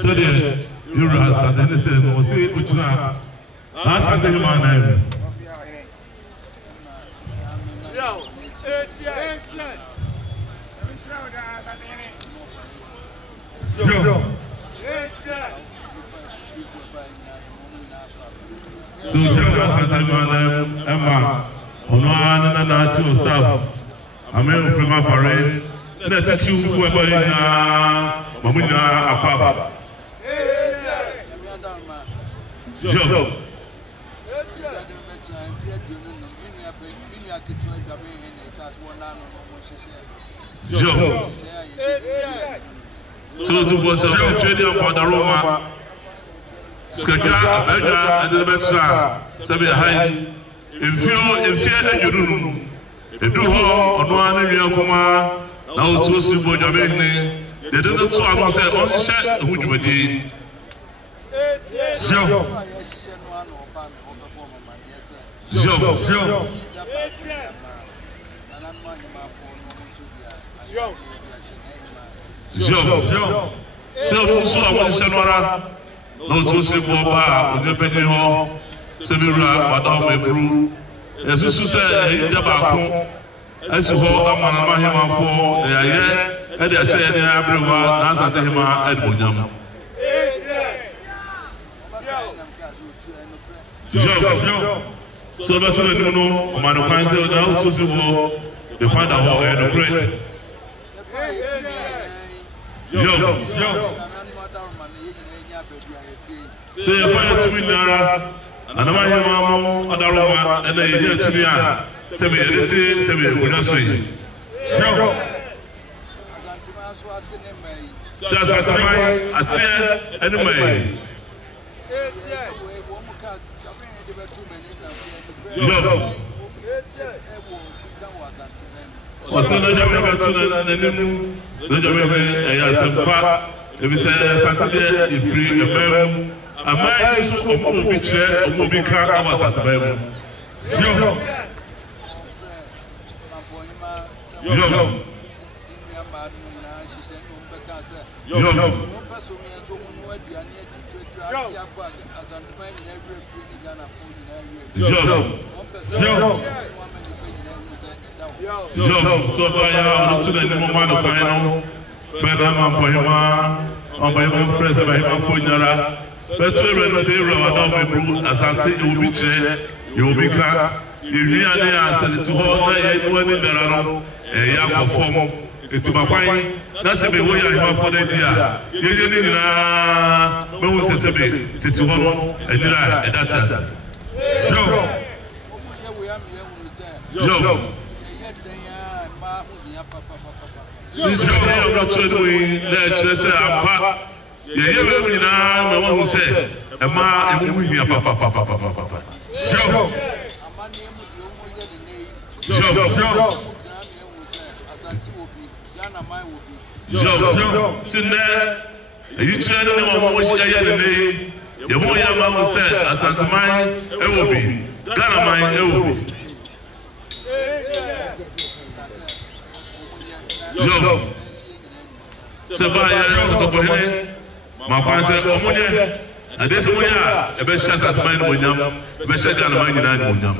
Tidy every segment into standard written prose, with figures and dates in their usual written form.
So you are as I said, no say Utuna. Last I tell you my name. So last I tell you my name, Emma. Onoan and natural staff. I'm in from my parade. Let's choose whoever Mamina Afaba. Joe. Joe. So to was a trading upon the Roma. Skaka, Bega, and the Betra, Sabi High. If you do, if you on one area, now to see what you're making, they didn't so I say, on set, who you would be. So I was Senora, no to see what you penny hall, Semira, Madame Brew, as you said, Jabako, as you hold a man for the air, and I said, everyone, as I tell him, Edmund. So that's what I don't know. Man, I say now, so they find out where the bread. So you find to me now, and I'm here, Mamma, and Aroma, and they hear to me. Semi-editing, semi-winasui. So I say, anyway. What's another to the if you say Saturday, if free a mem, a man is a movie chair, a movie car, I was at the mem. So I to the moment of final, but I'm on my friends of my phone. But children say, Ramadan, as I say, you will be chair, you will be car. If you are there, I said to all anyone in the round, a young perform. Into my wine, that's a way I have for the idea. You didn't know, to one, and that chance. Since you are not doing let's say, Papa, you hear me now, no one will say, a man, and we hear Papa. Sit there. You tell them what you get in the day. The more your mama said, as to mine, it will be. Ghana mine, it will be. Savaya, my father said, Omonia, and this way, a best shot at mine, William, best shot at mine, and William.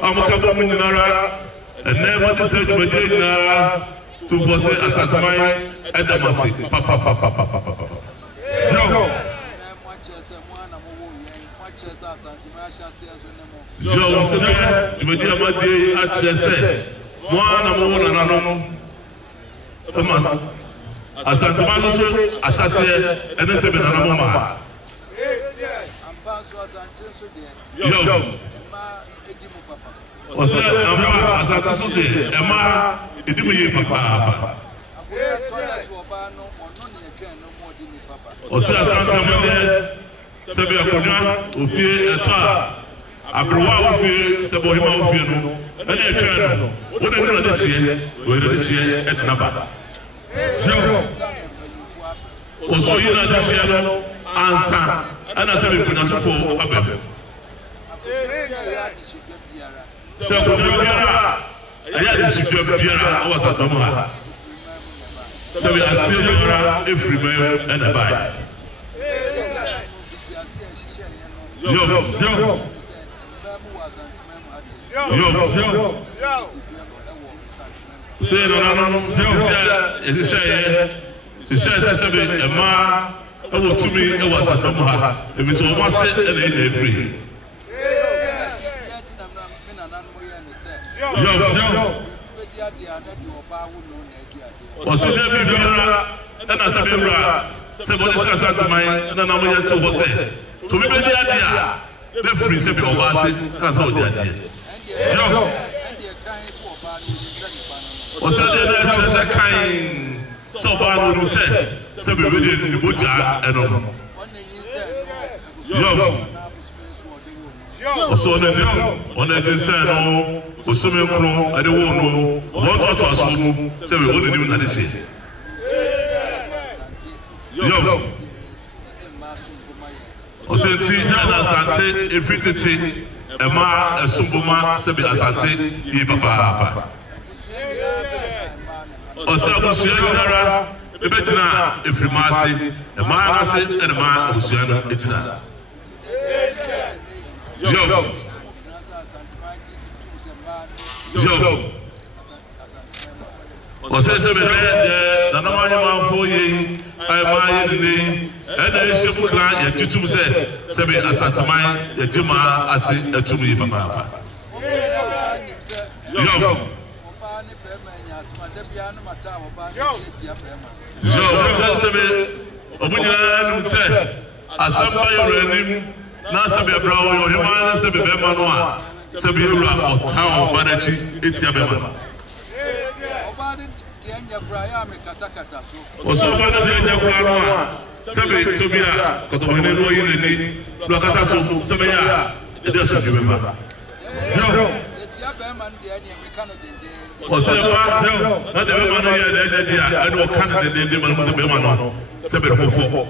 I'm a couple of Nara, and never decided to be Nara to possess a Satamai at the Massi. Papa. Joe said, you dear my dear, actually said, one and a Santamano, a Sassia, and a seven and a mama. Was that as I said, Emma, it didn't mean Papa. Was that Santa Sabia Kuna, who fear a tar, a Broa who fear Sabohima who fear, and a turn. What I know this year, whether this year at Naba. Also, you know this year, answer, and I said, we put us for a baby. sɛ biara ɛyɛ nsukua biara ɔwɔ Asantuma ha sɛ bi asie biara efiri mɛ ɛna baa say no say be ema e wo tumi e was Asantuma ha e bi so mo say e na e free o se de bi biara e na se be bra se bo se Asantuma na na mo ye to bo se to bi be dia dia be free se be o ba se ka so dia dia o se de na che se kan so ba no se be we de boja eno o so na de se no o so me kro ade wo no o to aso mu se be wo de na de se o se ti na Asante efitete ema esumbuma se be Asante yi papa o se abusuya nara ebe gina efrimase ema na se ema abusuya no egina o se be na na ma ma fo yi ai ma yi ni ena ehye mu kra ya tutum se be Asantuma ya jima ase atum yi papa se be obujira nu se asamba yoranim na se be brawo yo hema na se be bema no a se be ewura otawo banachi etia bema o so ba na se nya kura no a se be tobia kotobane no yi ni lo kata so se be ya e de so jubema o se ba na de bema no ya de dia e do kan de man se bema no se be ko fo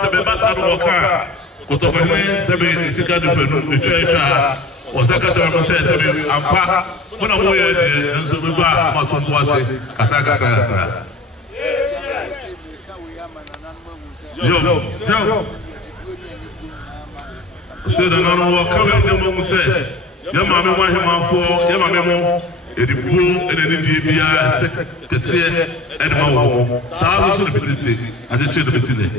se be basa no ka kotobane se be sika de fenu etwa o se ka to se be ampa kuna mo ye de nso be ba ma to bo ase kaka se da no wo ka we de mo se ya ma me wa hemafo ya ma me mo edibu ene ni die bia se tese ene ma wo sa so so bititi ade che de bitile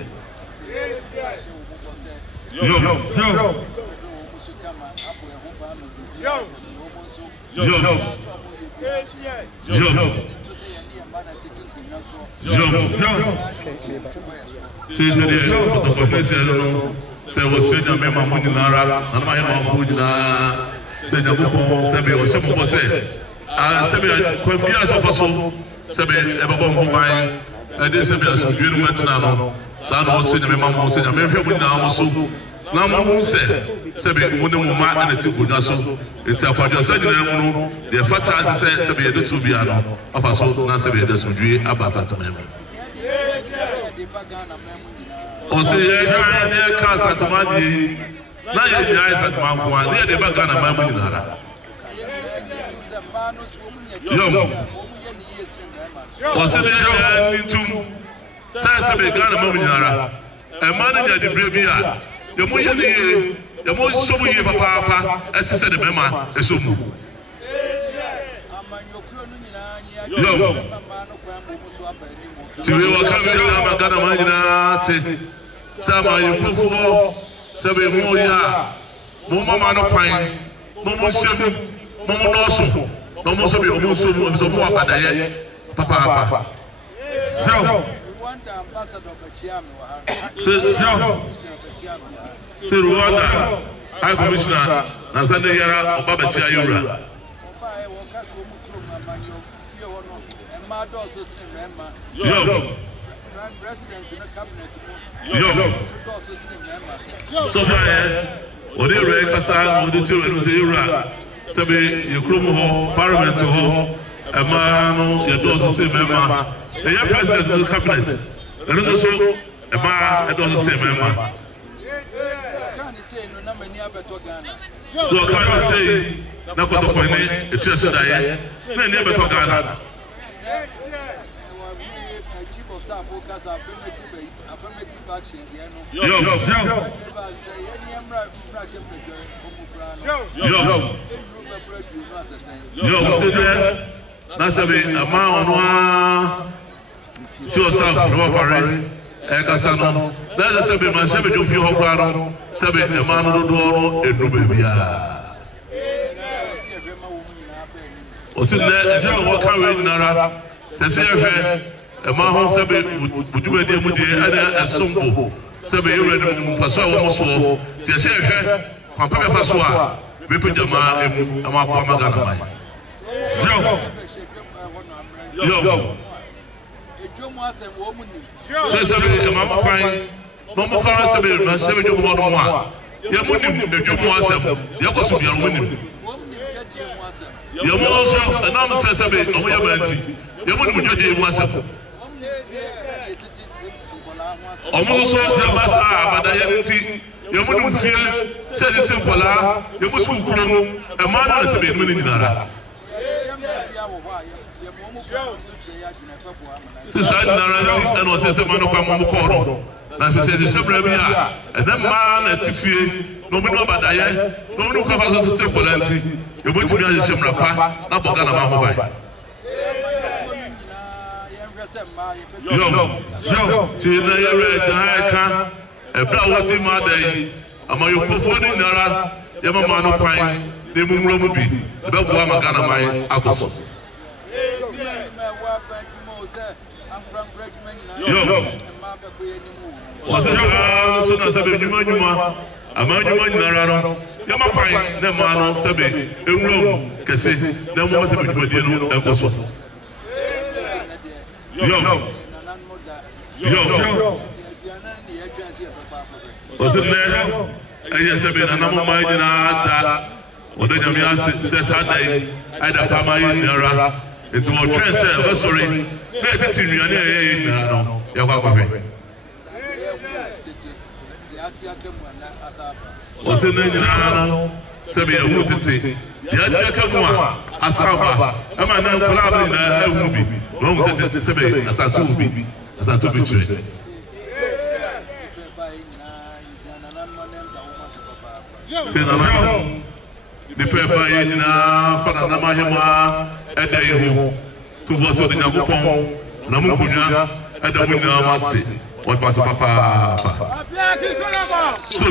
se você já mesmo a mãe nara na mais uma fudina se já bom sabe você bom você sabe quando bia só passou sabe é bom pai é de sabe as viram matina não sabe você já mesmo você já mesmo fudina almoço na mão você sabe onde o mar na tipo naso então a parte essa de não de fata sabe de tudo bia não a passou na sabe de sujui abasa também o se ye ga ne ka Asantuma di na ye di Asantuma kwa ne de ba ga na ma mu nyinara o se ye ni tum sa be ga na ma mu nyinara e ma ne ja di bre bi a ye mo ye ni ye mo so mu ye papa asise de bema e so mu tiwe wakabe na magana manyina te sama yefofo sabe mo ya mo mama no kwan mo mo shem mo mo no so no mo sabe o mo so mo so mo abadaye papa so se Rwanda high commissioner na Sunday yara obaba chia yura president in the cabinet. So far, what they read, Kasa, what they do, and say, to be your crew, parliament, a man, your daughter, say, member, and your president of the cabinet. ɛno nso so ɛmaa ɛdɔso sɛ mɛma so ɔka ne sɛ na kɔtɔkɔne ɛkyerɛ so daeɛ na ɛni ɛbɛtɔ Ghana na sabi ama ono so staff no pare kasa no na sabi man sabi do fi ho kwa no sabi e ma no do no edu bebia o si na se wo ka we nara se se hwe e ma ho sabi bujuba de mu de ana asombo sabi e we no faso wo so se se hwe pampa be faso a be pejama emu ama kwa magana mai yo se sabe mama kwan no mo kwan sabe na sabe jo mo no mo a ye mo nim de jo mo asem ye ko so bia mo nim ye mo so na mo se sabe o mo ye banti ye mo nim jo de mo asem o mo so se basa abada ye nti ye mo nim fie se de tempola ye mo so kuro no e ma na sabe mo ni dinara Sisa naranti and was a man of Amokoro. And he says, Sabramia, and then man at Tifie, no one about Daya, no one covers us to temple and see. You went to be a Semrapa, not Bogana Mobile. Yo, Tina, a Blawati Made, among your performing Nara, Yamamano Pine, the Mumrobi, the Belguama Gana, my Apostle. So na sabe nyuma amanyuma nyararo yama kwan na ma no sabe ewuro kese na mo sabe dwodie no ekoso yo osne aye sabe na namo ma nyina da odo nyame ase sa dai ada pa ma nyara etu o tren se sorry na etiti nuane aye nyara no ya kwa kwa What's in the name? Sabi a wootity. Yachakamua, Asaba. Am I not collaborating? I will be. Long as it's a baby, as I told me, as I told me to it. The paper in Fanamahima at the Yahu to was the Yamupon, Namukunya, at the Winamasi. What was Papa? So,